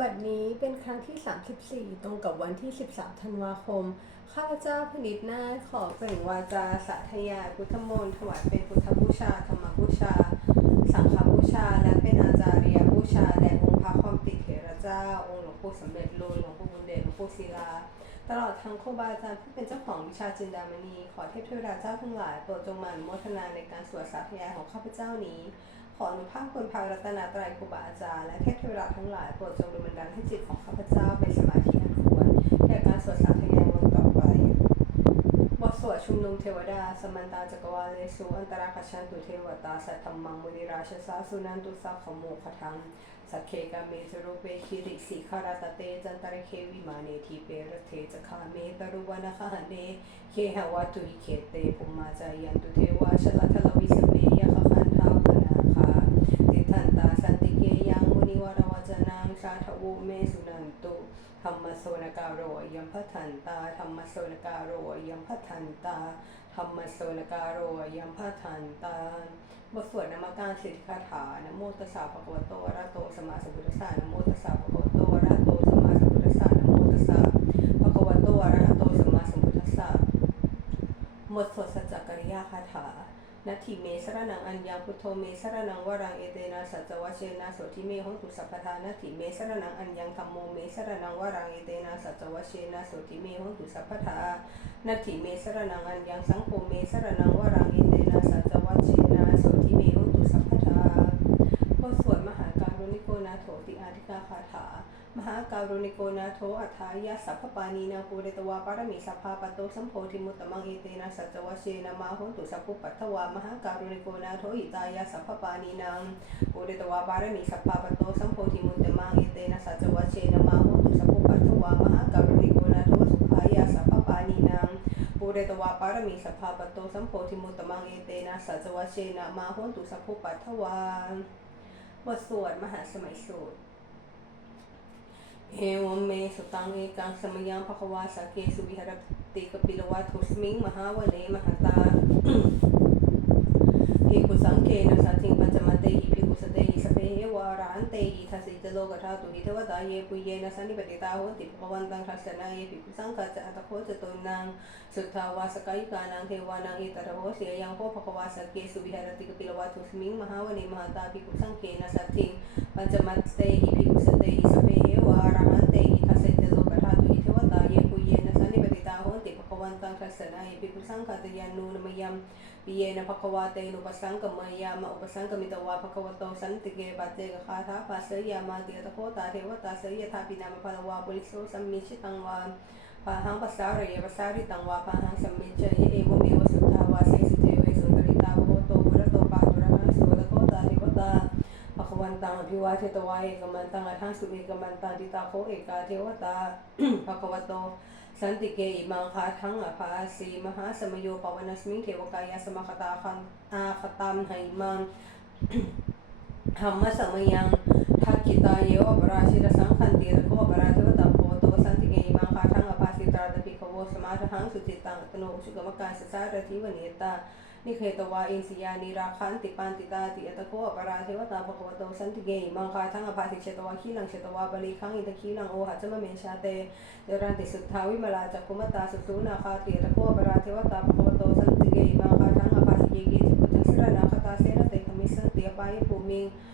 บัดนี้เป็นครั้งที่ 34 ตรงกับวันที่ 13 ธันวาคม ข้าพเจ้าพนิษนาขอเปล่งวาจาสาธยายพุทธมนต์ถวายเป็นพุทธบูชา ธรรมบูชา สังฆบูชา และเป็นอาจาริยบูชาแด่องค์พระความติเถระเจ้า องค์หลวงปู่สำเร็จรูปหลวงปู่บุญเดชหลวงปู่ศิลา ตลอดทั้งครูบาอาจารย์ผู้เป็นเจ้าของวิชาจินดามณี ขอเทพเทวดาเจ้าทั้งหลายโปรดจงมาอนุโมทนาในการสวดสาธยายของข้าพเจ้านี้ ขออนุภาพคุณพระรัตนตรัยครูบาอาจารย์และเทพเทวดาทั้งหลายโปรดจงดลบันดาลให้จิตของข้าพเจ้าเป็นสมาธิอันควรแก่การสวดสาธยายมนต์ต่อไปบทสวดชุมนุมเทวดา สมันตาจักรวาเลสุอันตราคชันตุเทวตาสัทธรรมังมุนิราชสาสุนันตุสักขโมคทังสักเคกาเมจโรเปคิริสิขาราตเตจันตริเควิมาเนทีเปรเทจคาเมตรุวนาคหเนเคหวัตุหิเคเตปุมมาจายันตุเทวาชลทลวิสเมยคคันทาปนาคาติทันตาสันติเกยังมุนิวรวจนังชาท วุเมสุนันตุธรรมโสนการโรยมพัทันตาธรรมโสนการโรยมพัทันตาธรรมโสนการโรยมพัทันตาบทสวดนามการสิทธิคาถานโมตัสสะภะคะวะโตอะระโตสมมาสัมพุทธัสสะนโมตัสสะภะคะวะโตอะระโตสมมาสัมพุทธัสสะนโมตัสสะภะคะวะโตอะระโตสมมาสัมพุทธัสสะบทสวดสัจจกริยาคาถา นัตถิเมสรนังอัญญังพุทโธเมสรนังวรังเอเตนะสัจวัชเชนะโสทิเมหนตุสัพพทานัตถิเมสรนังอัญญังธัมโมเมสรนังวรังเอเตนะสัจวัชเชนะโสทิเมหนตุสัพพทานัตถิเมสรนังอัญญังสังโฆเมสรนังวรังเอเตนะสัจวัชเชนะโสทิเมหนตุสัพพทาบทสวดมหาการุณิโกนาโถติอาทิกาคาถา มหาการุณิโกนาโถอัฏฐายะสัพพปานีนาภูเรตวาปารมีสัพพาปโตสัมโพธิมุตตมังเอเตนะสัจจวเชนะมาหุนตุสัพพุปัทถวามหาการุณิโกนาโถอิตายะสัพพปานีนางภูเรตวาปารมีสัพพาปโตสัมโพธิมุตตมังเอเตนะสัจจวเชนะมาหุนตุสัพพุปัทถวามหาการุณิโกนาโถสุขายะสัพพปานีนางภูเรตวาปารมีสัพพาปโตสัมโพธิมุตตมังเอเตนะสัจจวเชนะมาหุนตุสัพพุปัทถวาบทสวดมหาสมัยสูตร เอวเมสุตังเอกังสมยังภควาสาเกสุวิหรติกปิลวัตุสมิงมหาวเกังทัสนาเยภิกขุสังกัจจยันนูนมยัมปิเยนะภควาเตนุปสังกมยามะอุปสังกมิตวาภควโตสันติเกปัจเจกคาถาปัสยามาตียตโคตาเทวตาเสยทาปินามภลวาบุริโสสัมมิชิตังวาปาหังปัสสาระเยปัสสาริตังวาปาหังสัมมิจเยเอวเมวสุทธาวาเสสิเทเวสุตริตาภควโตภระโตปาตุระหังสุวตโคตาเทวตาภควันตังอภิวาเทตวาเอกมันตังอัทังสุเอกมันตังติตาโคเอกาเทวตาภควโต สันติเกอิมังคาทังอภาสีมห สมาทังสุจิตังตโนชุกมกายสสารทิวเนตานิเคตวาอินสิยานิราคันติปันติตาติอัตโคอปราเทวตาภควโตสันติเกอิมังคาทังอภาสิเชตวาขีลังเชตวาบาลีขังอิตคีลังโอหัจมเมชาเตเดรันติสุทธาวิมลาจักกุมตาสุสุนาคาเตียตโคอปราเทวตาภควโตสันติเกอิมังคาทังอภาสิเยเกจิพุทธสรนาคตาเสนเตคมิสันเตียปายภูมิสังเสนติเตียตะโคภควาภิกขุอามันเตสิเยปุเยนะภิกขเวทัสสะสุโลกธาตุสุเทวตาสันติตาโหนติทายภิกขุสังคัจจยันเยปิง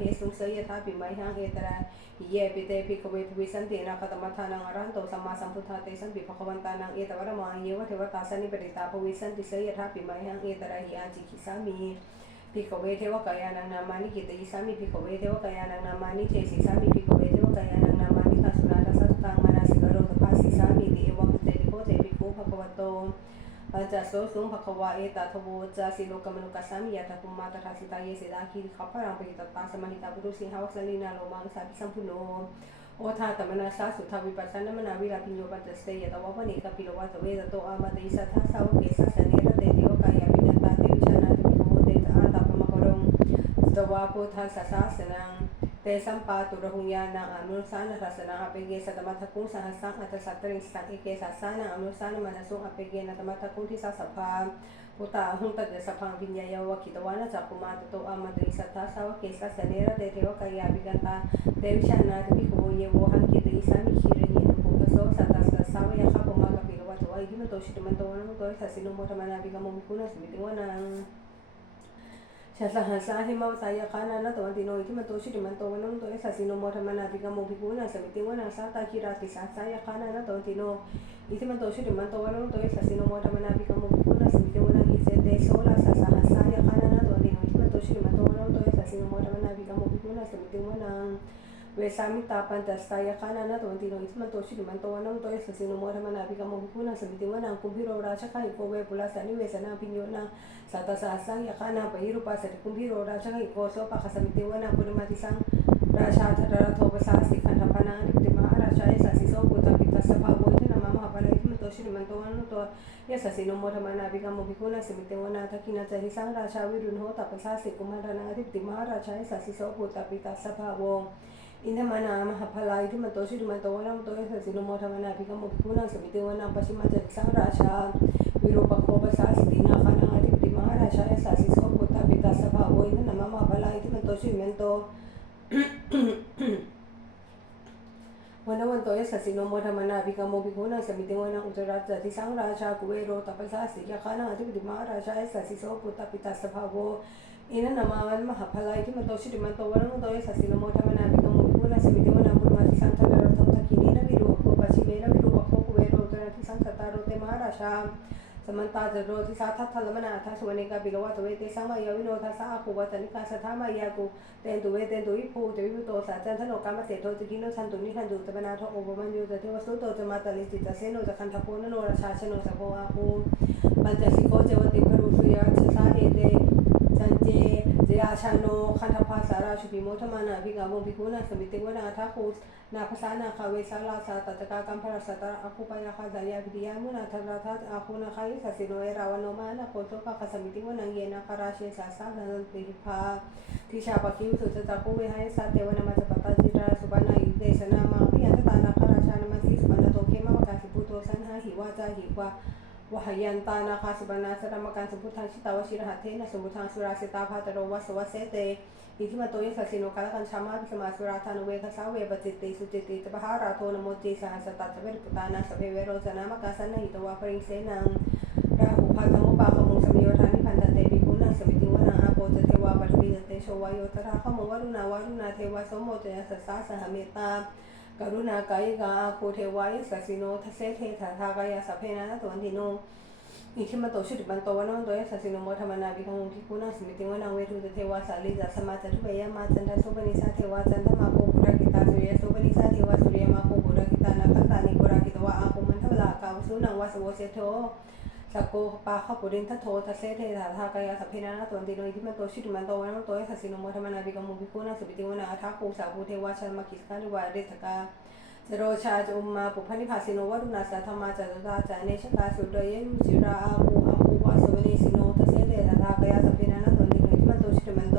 วตาสันนิปติตาอเหสุงเสยถาปิไมหังเอตระเยปิเตภิกขเวภวิสันตินาคตมทานังอรังโตสัมมาสัมพุทธาเตสัมปิภควันตานังเอตปรมาเยวเทวตาสันนิปติตาภวิสันติเสยถาปิไมหังเอตระหิอาจิคิสามีภิกขเวเทวกายานังนามานิกิตยิสามิภิกขเวเทวกายานังนามานิเทสิสามิภิกขเวเทวกายานังนามานิทัสสุนาทัสสะตังมานาสิกโรตภาสิสามิติเอวัมเตติโคเตภิกขุภควโต ปัญจโสสุงภควาเอตทโวจาสิโลกมนุกัสสามิยะตะภุมมาตถาสิตาเยสิดาคีขัพพรังปิตตาสมหิตาปุรุสิหาวัสลีนาโลมังสาพิสัมพุโนโอทาตมนาสาสุทาวิปัสสนมนาวิราปิโยปัญจสเตยตวะวะเนกปิโลวัตเวตโตอามาติสัทธาสาวเกสัสเนระเตเทวกายาปินันตาเตวิชานาติโววาพุทธัสสะสาสนังเตสัมปาตุระหุญญาณังอนุสานะทัสสนังอเปเกสัตมัทธกุงสหัสสังอัตตสัตตริงสังเอเกสัสสานังอนุสานะมนัสสุงอเปเกนัตมัทธกุงทิสาสภาพุตตาหุงตัดสัพพังวิญญายวะคิตวานะจักกุมาตโตอามาตริสัทธาสาวะเกสัสเนระเตเทวกายาบิกันตาเตวิชานาติภิกขุเยวหัง กิติสามิคีรณีนุปุปโสสัตตสสาวะยะขะปมากะปิกวะโตไอหิมโตชิตมันโตวะนุโตสั สสินุโมทมานาบิกะโมมิคุนะสมิติวะนัง Shasa hima saya kana na to antino iti man to shi man to wanang to esa sino mo tama na biga mo biguna sa miting wana sa ta kira ti sa saya kana na to antino iti man to shi man to wanang to esa sino mo tama na biga mo biguna sa miting wana ise de sola sa sa saya kana na to antino iti man to shi man to wanang to esa sino mo tama na biga mo biguna sa miting wana Lesami tapan tas taya kana na tonti no isman toshi liman to wanam to es sino mora manabi ka mabukuna sa bitiwa na kumbiro racha ka iko we pula sa ni wesa na pinyo na. Sata sa asang ya kana pa iru pa sa kumbiro racha ka iko so pa ka sa bitiwa na puno matisang racha ta dara to pa sa si kanta pana ni bitiwa racha es sa si so puta pita sa pa boy na mama pa na isman toshi liman to wanam to ya sa sino mora manabi ka mabukuna sa bitiwa na ta kina sa isang racha wirun ho ta pa sa si kumara na ni bitiwa racha es sa si so puta pita sa pa boy इन्द्रमनामः फलायुधमतोषि धुमतोवरमतोय ससिलुमोधमनाभिकम् उपकुलं समितिवनं पश्चिमजत्सं राशा विरूपकोपशास्तिनाखानाधिपतिमहाराशाय सासि स्वभूता पिता सभावो इन्द्रनमः फलायुधमतोषि विमन्तो वनवन्तोय ससिनोमोधमनाभिकमोभिकुलं समितिवनं उजरात् जतिसां राशा कुबेरो तपसास्तियखानाधिपतिमहाराशाय सासि स्वभूता पिता सभावो इन्द्रनमावन्मः फलायुधमतोषि धुमतोवरमतोय ससिलुमोधमनाभिकम् था समन्ताजरोधि साथाथलमनाथा सुवनिका बिगवत तो वे ते सम यविनोधा सा अपुवत निका सथा मैयाकु तेंदु वे तेंदु ही फू ते विमुतो सा चंधनो काम सेठो तिगिनो संतु नि खंजु ते बनाथो ओवमन जो ते वस्तु तो ते माता नि चिता से नो जखन थको नो शासनो सको आपो। बंजसी को जेवते फरुसु या छसा एते संजे เจดาชันโน คันธพาสาราชุปิโมธมานาภิกาโมภิกุนาสมิติวนาทาคูสนาภาษานาคาเวสาลาสาตัตกากัมพรสัตระอคุปยาคาจายาพิยามุนาธราทัตอาคุนาคายิสสิโรเอราวนโนมานาโคตุปะคสมิติวนังเยนาคาราเชสาสานันติภาทิชาปคิวสุจตะคุเวหายสัตเทวนามาจปตาจิราสุปานาอิเดชนามาพิยันตานาคาราชานามาสิสุปนโตเคมาวกาสิปุโตสันหาหิวาจาหิวา ยันตานาคาสุบานาสรมการสมพุทธังชิตาวชิรหัตเทนะสมพุทธังสุราสิตาภาตโรวัสวัสเสเตอิทิมาโตยสัสิโนกาลกันชามาพิสมาสุราธานเวคสาเวปจิตติสุจิตติตปหาราโทนโมจิสหัสตัตเวรปุตานาสเวเวโรจนามกาสันหิตวาปริงเสนังราหูพันธมุปาขมุงสมิโยธานิพันธเตปิกุณังสมิติวนาอาโปจเทวาปัทวีเตโชวายโยตระขมุวรุณาวารุณาเทวาสมโมจยสัสสาสหเมตตา กรุณาไกากาโคเทวายสัสิโนทเสเเทถาทากายสัพเพนะตวันติโนอิทิมาโตชุติปันโตวันนโตยสัสิโนโมธรรมนาบิคังทิปุนัสมิติวนาเวทุเทวาสาลิจัสมาจันทุเบยมาจันทสุปนิสาเทวาจันทมาโคปุรากิตาสุริยสุปนิสาเทวาสุริยมาโคปุรากิตานัตตานิปุรากิตวะอาโกมันทวลากาวสุนังวาสโวเสโท ราอาภูอาภูวาสวเนสิโนทเสเลตถากายาสพินานะตนติโนอิมันโตชิมันโตวันาวันโตยสัสินุโมทมนาภิกามโมภิกุนาสมิติวนาสมานามหาสมานามานุสามานุสุตตมาคิตาปทุสิกาสโรชาคูมโนปทุสิกาทัพหัวเรวเทวเยจโลหิตวาสิโนปารคามหาปารคาหูเทวายสัสสิโนทเสเทถาทากายาสพินานะตนติโนอิมันโตชิมันโต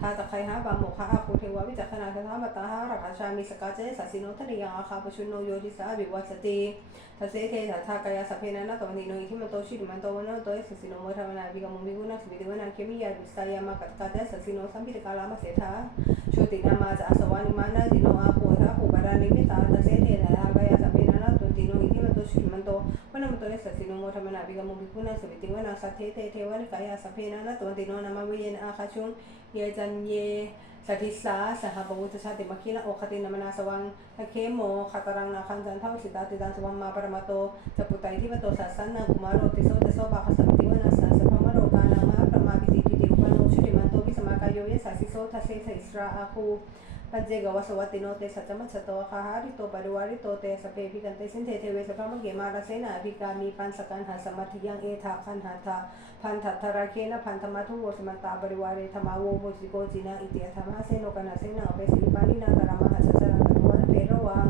ทาตะไคหาบาโมคะอาคูเทวะวิจักขณาทามตาหารักชามิสกาเจสัสสิโนทริยาคาปชุนโนโยติสาวิวัสติทเสเทถาทากายาสเพนะนตวันนี้โนอิทิมันโตชิมันโตวันโนโตเอสัสสิโนมทวนาวิกามุมิกุนาสมิติวนาเคมิยาวิสตายามากัตกาเตสัสสิโนสัมปิตกาลามาเสธาโชตินามาจะอสวานิมานาดิโนอาคูทาคูบารานิมิตาทเสเอิทิมันโตชิมันโตวันนั้นโตเอสัสสิโนโมทวนาวิกามุมิกุนาสมิติวนาสัทเทเทเทวานิกายาสเพ พัจเย sa tisa sa hababuta sa ating makina o kati naman nasawang hakemo katarang na kanjan tao si dati dan sa mga maparamato sa putay di ba to sa san na kumaro tiso tiso baka sa mitiwa na sa sa pamaro ka na nga pramabiti di di upano siya di man to bisa makayo ya sa siso ta sa sa isra ako ปัจเจกวสวัตติโนเตสัจมัชโตคาหาริโตปริวาริโตเตสเปพิกันเตสินเทเทเวสพระมเกมาราเสนาภิกามีปันสกันหาสมัติยังเอธาคันหาธาพันธัตถราเคนะพันธมาทุโวสมันตาบริวาริธรรมาโวโมจิโกจินาอิติยธรรมะเสโนกนาเสนาเปสิปานินาตระมหาชัสสะตะวันเตรวัง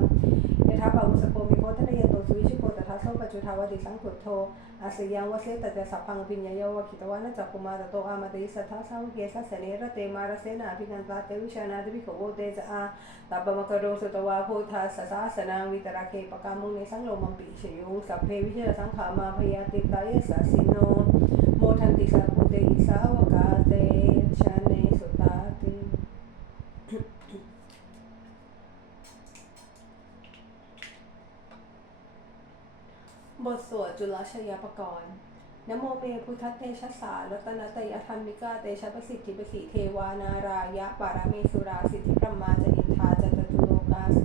ยถาปาวุสโกมิโกทเน สุวิชิโกตถาโสปัจจุทาวติสังขุโทอาสยังวเสตตะสัพพังปิญญยวะคิตวานะจักกุมาตโตอามาติสัทธาสาวเกสเสเนระเตมารเสนาภิกันตาเตวิชานาติวิโกโวเตจะอาตัปปมกโรสุตวาพุทธาสสาสนังวิตระเคปกามุงในสังโลมัมปิชยุงสัพเพวิเชยสังขามาพยาติตายสัสิโนโมทันติสัพพุเตหิสาวกาเตชาเนสุตาติ บทสวดจุลชยปกรณ์นโมเมพุทธเตชะสารัตนตยธรรมิกาเตชะประสิทธิประสิเทวานารายะปาราเมสุราสิทธิพระมาจอินทาจตตุโลกาส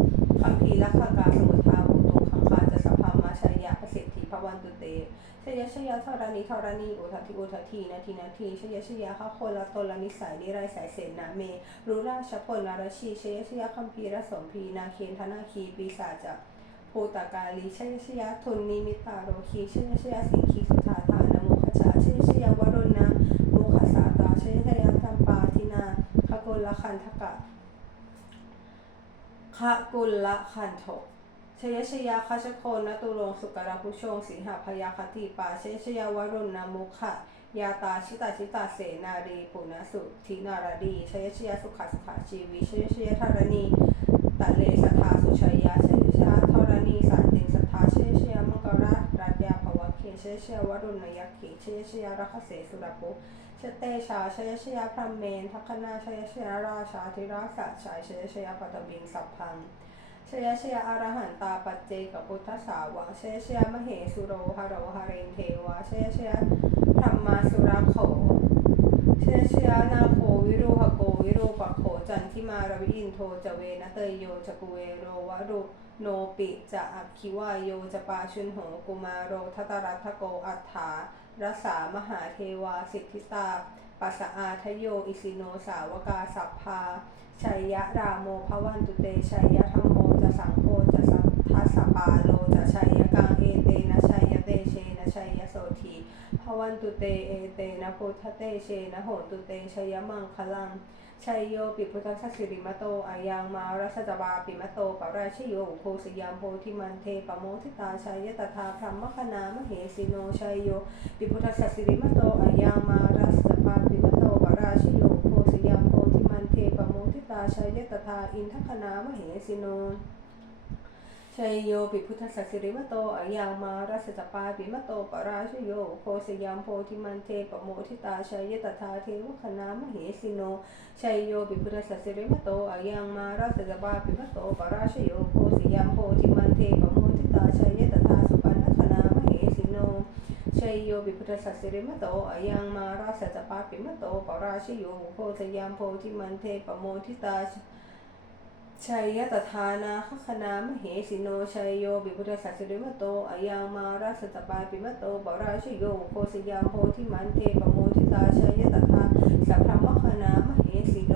คัมภีลักขกาสมุทาภูตุขังคาจะสัพพามาชยะประสิทธิภวันตุเตชยชยะธรณีธรณีอุทธิอุทธินาทีนาทีชยชยะข้าคนละตนละนิสัยนิไรสายเสนาเมรุราชพลนารชีชยชยะคัมภีรสมพีนาเคนธนาคีปีศาจ ภูตากาลีชยชยะทุนนิมิตาโรคีชยชยะสิงคีสุธาทานโมขจาชยชยะวรุณนะโมขสาตาชยชยะสัมปาทินาขกุลคันทกะขกุลละคันโทชยชยะคชโคนนตุรงสุกราภุชงสิงหพยาคติปาชยชยะวรุณนะโมขะยาตาชิตาชิตาเสนารีปุณสุทินารดีชยชยะสุขสุขชีวิชยชยะธารณีตัเลสทาสุชัยยะเชย ชาธรณีสันติสทธาเชยชยมังกราชรัตยาภวเคเชยชยวรุณยักขิเชยชยรัคเสสุรปุเชเตชาเชยชยพรมเมนทัคนาเชยชยราชาธิราชชายเชยชยปตบิงสัพพังเชยชยอรหันตาปัจเจกพุทธสาวะเชยชยมเหสุโรหโรหเรนเทวะเชยชยพรหมาสุราโขเชเชยนาโควิรุหโกวิรูปโขจันทิ มารวิอินโทจะเวนะเตยโยจะกุเวโรวะรุโนปิจะอักคิวายโยจะปาชุนโหกุมาโรทัตรัตโกอัฏฐารสามหาเทวาสิทธิตาปัสสอาทโยอิสิโนสาวกาสัพพาชัยยะรามโมภวันตุเตชัยยะธรรมโมจะสังโฆจะสัทธัสปาโลจะชัยยะกังเอเตนะชัยยะเตเชนะชัยยะโสทีภวันตุเตเอเตนะพุทธเตเชนะโหตุเตชัยมังคลัง ชัยโยปิพุทธัสสิริมโตอายังมารัสจบาปิมโตปราชโยโคสยามโพธิมันเทปโมทิตาชัยยตถาพรหมคณามเหสิโนชัยโยปิพุทธัสสิริมโตอายังมารัสจบาปิมโตปราชโยโคสยามโพธิมันเทปโมทิตาชัยยตถาอินทคณามเหสิโน ชัยโยปิพุทธสัสสิริมโตอายังมารัสจปาปิมโตปราชโยโคสยามโพธิมันเทปโมทิตาชัยยตถาเทวคณามเหสิโนชัยโยปิพุทธสัสสิริมโตอายังมารัสจปาปิมโตปราชโยโคสยามโพธิมันเทปโมทิตาชัยยตถาสุปันนคณามเหสิโนชัยโยปิพุทธสัสสิริมโตอายังมารัสจปาปิมโตปราชโยโคสยามโพธิมันเทปโมทิตาชัย ยตถานาคคณามเหสิโนชัยโยบิพุทธสัสสิริมโตอายังมาราสตปาปิมโตบราชโยโคสยามโพธิมันเทปโมทิตาชัยยตถาสัพพมคณามเหสิโน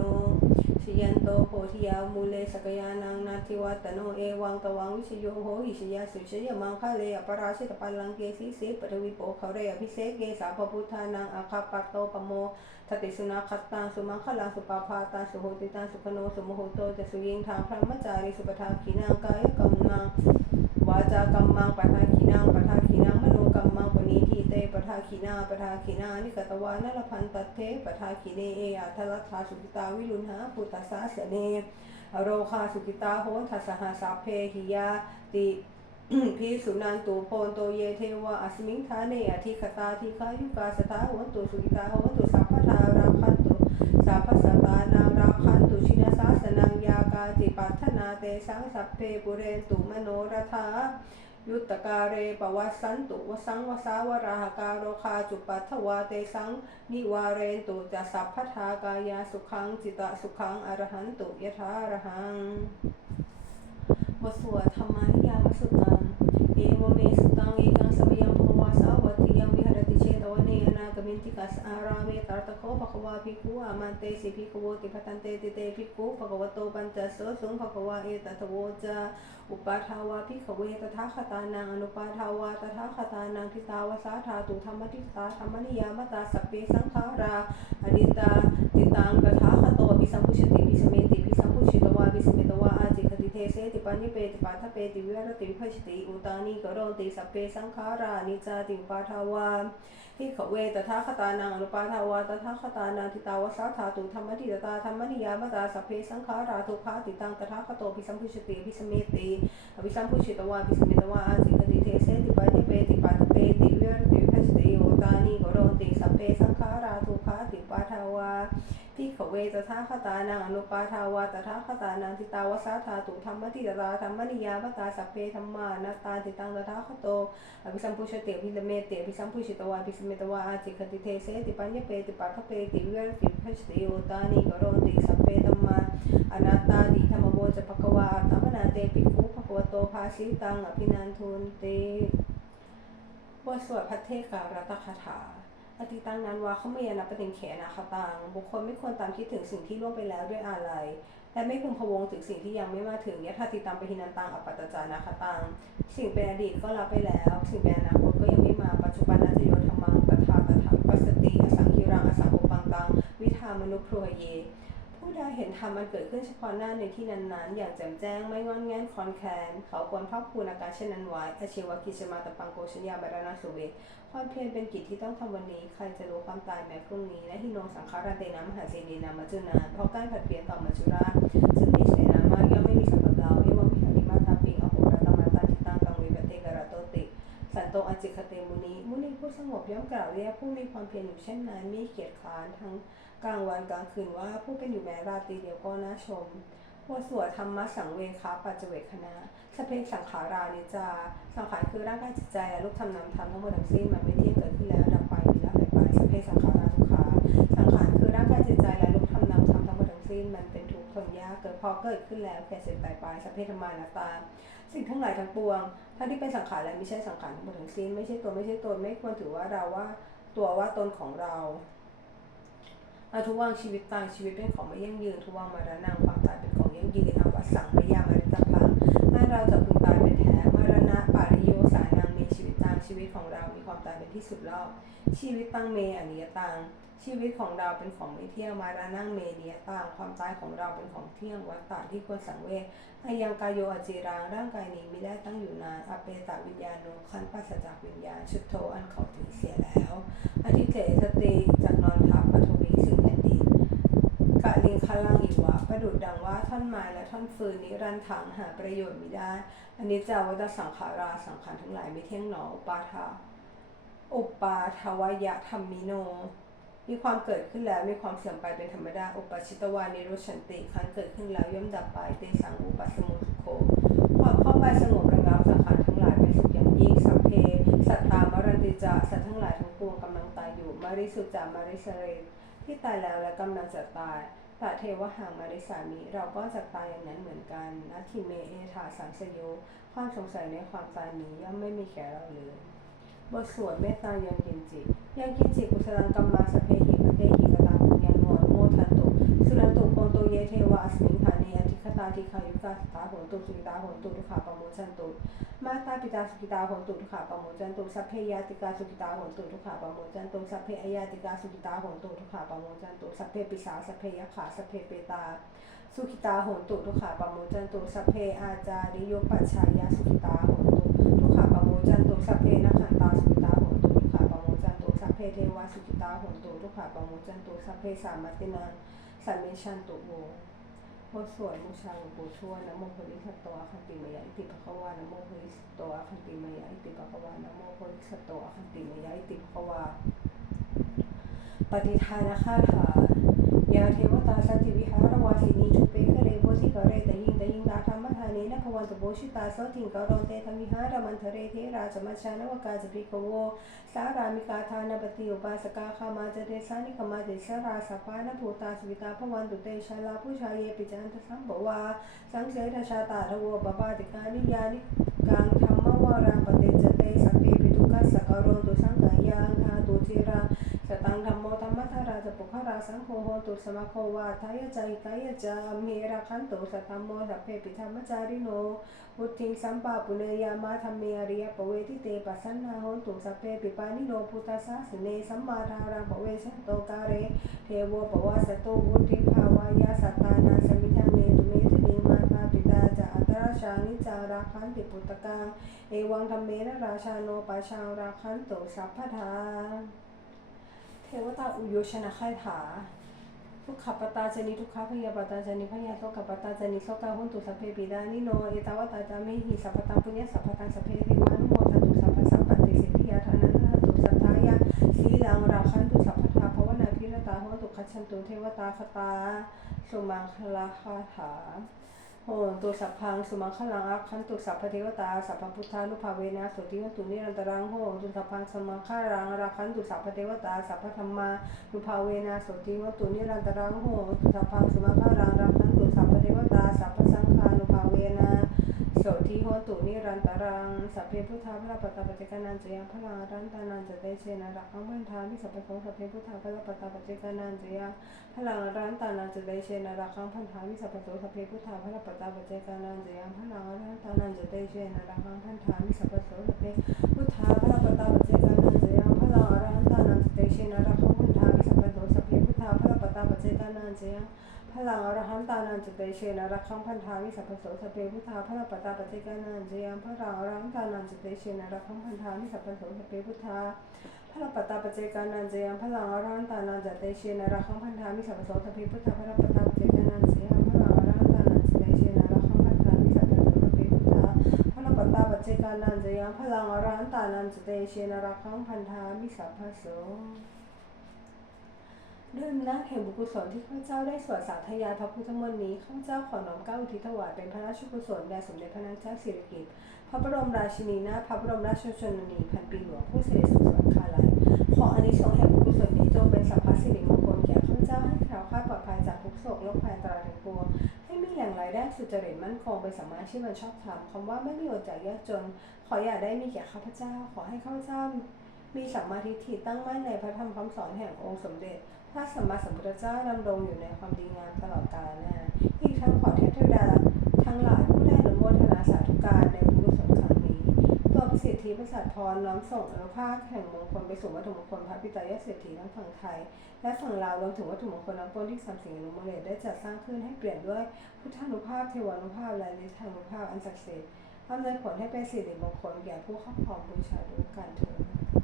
ชยันโตโพธิยามูเลสกยานังนาทิวัตโนเอวังตวังวิชโยโหหิชยาสุชยมังคะเลอปราชิตปัลลังเกสีเสปทวิโปเขาเรอภิเศษเกสาปพุทธานังอาคาปัตโตปโมทติสุนาคัตตังสุมังคลังสุปาพาตังสุโหติตังสุขโนสุโมโหโตจะสุยิงทางพระมจารีสุปทาขีนังกายกรรมังวาจากรรมังปทาขีนังปทาขีนังมโนกรรมังปณีทีเต ปทาขีนาปทาขีนานิกตวานรพันตัเทปทาขีเนเออัทลัทธาสุกิตาวิรุณหาพุทธสาสเนโรคาสุกิตาโหนทัสหาสาเพหิยาติพิสุนันตุโพนโตเยเทวะอสมิงทาเนอธิคตาทิคายุกาสตาโหนตุสุกิตาโหนตุสัพพทาราคันตุสัพพสตานาราคันตุชินาสาสนังยากาติปัฏฐนาเตสังสัพเพปุเรนตุมโนรธา ยุตตการเรปวัสสันตุวสังวสาวราหการโรคาจุปัทวาเตสัง นิวาเรนตุจะสัพพทากายาสุขังจิตะสุขังอรหันตุยถาอรหังวสวดธรรมนิยามสุตัง เอวเมสุตังเอกังสมยัง มินติกัสอาราเมตรัตโคภควาภิกขุอามันเตสิภิกขโวติพัตันเตติเตภิกขุภควโตปัญจโสสุงภควาเอตตะโวจาอุปาทาวาภิกขเวตถาคตานังอนุปาทาวาตถาคตานังทิตาวสาธาตุธรรมทิตาธรรมนิยามตาสัพเพสังขาราอดิตาติตังตถาคโตปิสัมพุชติปิสเมติปิสัมพุชิตวาปิสเมตวาอาจ เทเสติปัญญเปติปัฏฐเปติวิรติวิภัชติอุตานิกโรติสัพเพสังขารานิจาติปาทาวาพิกขเวตถาคตานังอนุปาทาวาตถาคตานังทิตาวสาธาตุธรรมทิตตาธรรมนิยามตาสัพเพสังขาราทุกขาติตังตถาคโตภิสัมพุชติภิสเมติภิสัมพุชิตวาภิสเมตวาอาจิกติเทเสติปัญญเปติปัตตเปติวิรติวิภัสติโอตานิกโรติสัพเพสังขาราทุกขาติปาทาวา พิขเวตถาคตานังอนุปาทาวาตถาคตานังทิตาวสาธาตุธรรมทิตตาธรรมนิยามตาสัพเพธรรมานัตาติตังตถาคโตอภิสัมพุชติอภิเมติอภิสัมพุชิตวาภิสเมตวาอาจิคติเทเสติปัญญเปติปัฏฐเปติวิรติพัชติโอตานิกโรติสัพเพธัมมาอนัตาติธรรมโวจะภควาอัตมนาเตปิคุภควโตภาสิตังอภินันทุนเตบทสวดพัทเทการัตคาถา อติตังนั้นวาเขาไม่ยานับปฏิเขนะคตังบุคคลไม่ควรตามคิดถึงสิ่งที่ล่วงไปแล้วด้วยอะไรและไม่พึงพวงถึงสิ่งที่ยังไม่มาถึงยะทาติตังปหินันตังอปัตตจานาคตัง สิ่งเป็นอดีตก็รับไปแล้ว สิ่งเป็นอนาคตก็ยังไม่มาปัจจุบันนัจโยธรรมังปทาตถาปัสติอสังคิรังอสังอุปังตัง วิธามนุพรเย ผู้ใดเห็นธรรมมันเกิดขึ้นเฉพาะหน้าในที่นั้นๆ อย่างแจ่มแจ้งไม่งอนแง่นคลอนแคลนเขาควรภาคภูมิอาการเช่นนั้นไว้อาชีวกิจมาตปังโกชญญาบารณสุเวความเพียรเป็นกิจที่ต้องทำวันนี้ ใครจะรู้ความตายแม้พรุ่งนี้และหิโนสังขาราเตนะมหาเสนีนามัจจุนาเพราะการผัดเปลี่ยนต่อมัจจุราชซึ่งมีเสนามากย่อมไม่มีสำหรับเราเอวมิหาริมาตาปิงอโหรตมาตาทิตังกังเวปเตกระโตติสันโตอจิคเตมุนีมุนีผู้สงบย่อมกล่าวเรียกผู้มีความเพียรอยู่เช่นนั้นมีเกียรติคานทั้ง กลางวันกลางคืนว่าผู้เป็นอยู่แม้ราตรีเดียวก็น่าชมบทสวดธรรมะสังเวคาปัจเจเวคณะสเพกสังขารานิจา สังขารคือร่างกายจิตใจและรูปธรรมนามธรรมทั้งหมดทั้งสิ้นมันไม่เที่ยงเกิดขึ้นแล้วดับไปมีแล้วหายไปสเพกสังขาราทุกขาสังขารคือร่างกายจิตใจและรูปธรรมนามธรรมทั้งหมดทั้งสิ้นมันเป็นทุกข์ทนยากเกิดพอเกิดขึ้นแล้วแก่เสร็จไปไปสเพธรรมานาตา สิ่งทั้งหลายทั้งปวงถ้าที่เป็นสังขารและไม่ใช่สังขารทั้งหมดทั้งสิ้นไม่ใช่ตัวไม่ใช่ตนไม่ควรถือว่าเราว่าตัวว่าตนของเรา อาทุวังชีวิตต่างชีวิตเป็นของไม่ยั่งยืนทุวังมารณะความตายเป็นของยั่งยืนอวัสังไม่ยามอริตพังถ้เราจะพึงตายเป็นแท้มรณะปาริโยสายนางมีชีวิตต่างชีวิตของเรามีความตายเป็นที่สุดรอบชีวิตตั้งเมอนิยตังชีวิตของเราเป็นของไม่เที่ยงมารานั่งเมเนียต่างความตายของเราเป็นของเที่ยงวัฏฏะที่ควรสังเวชอายังกายโยอจิรังร่างกายนี้ไม่ได้ตั้งอยู่นานอเปตาวิญญาณโนคันปัสสจากวิญญาณ ชุดโทอันเขาถึงเสียแล้วอธิเถสติจากนอนทับปฐวีซึ่งแผ่นดินกะลิงคลังอีกวะประ ดุดดังว่าท่อนไม้และท่อนฟืนนิรันดร์ถังหาประโยชน์มิได้ อันนี้จาวัตสังขาราสังขารทั้งหลายไม่เที่ยงหนออุปาทาอุปาทวยะธรรมิโน มีความเกิดขึ้นแล้วมีความเสื่อมไปเป็นธรรมดา อุปชิตวานิโรชันติครั้นเกิดขึ้นแล้วย่อมดับไปเตสังอุปสมุทุโคความเข้าไปสงบระงับสังขารทั้งหลายเป็นสุขอย่างยิ่งสัพเพ สัตตามรันติจาสัตว์ทั้งหลายทั้งปวงกำลังตายอยู่มาริสุจามาริสเรที่ตายแล้วและกำลังจะตาย พระเทวหางมาริสามิเราก็จะตายอย่างนั้นเหมือนกันนัตถิเมเอธาสังสโยความสงสัยในความตายนี้ย่อมไม่มีแก่เราเลยบทสวดเมตตายังกินจิยังกินจิกุศลังกัมมาสเพหิปเตหิกตาปุญญาโนโมทันตุสุรันตุโกโตเยเทวะสมิง ฐานีอธิคตาทิคายุกาสตาโหนตุสุกิตาโหตุทุกขาปโมชันตุมาตาปิตาสุกิตาโหตุทุกขาปโมชันตุสัพเพยาติกาสุกิตาโหตุทุกขาปโมชันตุสัพเพอายาติกาสุกิตาโหตุทุกขาปโมชันตุสัพเพปิสาสัพเพยขาสัพเพเปตาสุขิตาโหนตุทุกขาป โมจันตุสัพเพอาจาริโยปัจฉายาสุขิตาโหนตุทุกขาปโมจันตุสัพเพนักขันตาสุขิตาโหนตุทุกขาปโมจันตุสัพเพเทวนมุชังสัมเมชันตุโบชาหลวงปู่ทวดนะโมโพลิสัตว์โตอคันติมายะอิติภควานะโมโพลิสัวคันติมายะอิติภควานะโมโพลิสัตว์โตอคันติมายะอิติภควาปฏิทานคาถา ยาเทวตาสติวิหารวาสินีจุเปกเรโบสิกเรตยิงตยิงตาธรรมทานีนะพวันตโบชิตาสติงกโรเตธรรมิหารมันเทเรเทราจมัชานวกาจปิกโวสารามิกาทานปฏิอุปาสกาคามาจเดสานิกมาเดสราสปานภูตาสวิตาพวันตุเตชาลาผู้ชายเยปิจันทสัมบวาสังเสทชาตาทวบปาติกานิยานิกังธรรมวารังปเตจเตสัพเพปิตุกัสสกโรตุสังกายังธาตุจิรัง สตัง พ ราสังโฆโหตุสมาโควาทายะจาหิตายะจาเมราคันโตสัตตมโมสัพเพปิธรรมจาริโนพุทธิงสัมปาปุเนยามาธรรมเมอริยปเวทิเตปัสสนนาโหตุสัพเพปิปานิโนพุทธสสะสเนสัมมาทารังปเวสันโตกาเรเทวปวาสโตวุฒิภาวายาสัตตานาสมิทังเนตุเมทนิมาตาปิตาจะอัตราชานิจาราคันติปุตตกังเอวังธรรมเมระราชาโนปชาราคันโตสัพพทา เทวตาอุโยชนะคาถาทุกขปตาจนิทุกขพยาปตาจนิพยาโตกปตาจนิโสกาหุนตุสัพเพปิดานิโนเอตาวตาจามิหิสัพตังปุญญสัพตังสัพเพเทวานุโมทตุสัพพสัมปติสิทธิยาทานันทตุสัทธายาสีลังราคันตุสัพพทาภวนาพิรตาหุนตุคัจฉันตุเทวตาคตาสุมังคลาคาถา โหนตุสัพพังสุมังคลังอักขันตุสัพพเทวตาสัพพพุทธานุภาเวนะสุติวันตุนิรันตรังโหตุสัพพังสุมังคลังรักขันตุสัพพเทวตาสัพพธรรมานุภาเวนะสุติวันตุนิรันตรังโหตุสัพพังสุมังคลังรักขันตุสัพพเทวตาสัพพสังฆานุภาเวนะ โสติโหนตุนิรันตรัง สัพเพพุทธาพระปตาปเจกานันเจยังพลังรันตานันจะเตเชนะรักขังพันธามิสัพเพะโสสัพเพพุทธาพระปตาปเจกานันเจยังพลังร้านตานันจะได้เชนะรักขังพันธาวิสัพเพโสสัพเพพุทธาพระปตาปัจเจกานันจะยังพลังร้านตานันจะได้เชนะรักขังพันธาวิสัพเพโสสัพเพพุทธาพระปตาปัจเจกานันจะยังพลังร้านตานันจะได้เชนะรักขังพันธาวิสัพเพโสสัพเพพุทธาพระปตาปัจเจกานันจะยัง พลังอรหันตานันจะได้เชนะรักขังพันธาวิสัพพโสสัพเพพุทธาพระปตาปเจกานันจยังพลังอรหันตานันจะได้เชนะรักขังพันธาวิสัพพโสสัพเพพุทธาพระปตาปเจกานันเจยังพลังอรหันตานันจะเตเชนะรักขังพันธามิสัพพโสตภิพุทธาพระปตาปเจกานันเจยังพลังอรหันตานันจะเตเชนะรักขังพันธามิสัพพโสตภิพุทธาพระปตาปเจกานันเจยังพลังอรหันตานันจะเตเชนะรักขังพันธามิสัพพโส ด้วยอำนาจแห่งบุญกุศลที่ข้าพเจ้าได้สวดสาธยายพระพุทธมนต์นี้ข้าพเจ้าขอน้อมเก้าอุทิศถวายเป็นพระราชกุศลแด่สมเด็จพระนางเจ้าสิริกิติ์พระบรมราชินีนาถพระบรมราชชนนีพันปีหลวงผู้เสด็จสู่สวรรคาลัยขออานิสงส์แห่งบุญกุศลนี้จงเป็นสัพพสิริมงคลแก่ข้าพเจ้าให้แคล้วคลาดปลอดภัยจากทุกโศกโรคภัยตรายทั้งปวงให้มีแหล่งรายได้สุจริตมั่นคงเป็นสมมาชีพมันชอบธรรมคำว่าไม่มีอดจากยากจน ขออย่าได้มีแก่ข้าพเจ้า ขอให้ข้าพเจ้ามีสัมมาทิฏฐิตั้งมั่นในพระธรรมคำสอนแห่งองค์สมเด็จ พระสัมมาสัมพุทธเจ้าดำรงอยู่ในความดีงามตลอดกาลนานอีกทั้งขอเทพเทวดาทั้งหลายผู้ได้อนุโมทนาสาธุการในบุญกุศลครั้งนี้ตัวประสิทธิประสาทพรน้อมส่งอนุภาคแห่งมงคลไปสู่วัตถุมงคลพระปิตายเศรษฐีทั้งฝั่งไทย และฝั่งลาวรวมถึงวัตถุมงคลน้ำปนที่สามสิ่งอนุโมทนาได้จัดสร้างขึ้นให้เปลี่ยนด้วยพุทธานุภาพเทวานุภาพและนิทานุภาพอันศักดิ์สิทธิ์อำนวยผลให้เป็นสิริมงคลแก่ผู้ครอบครองบูชาด้วยการเถิด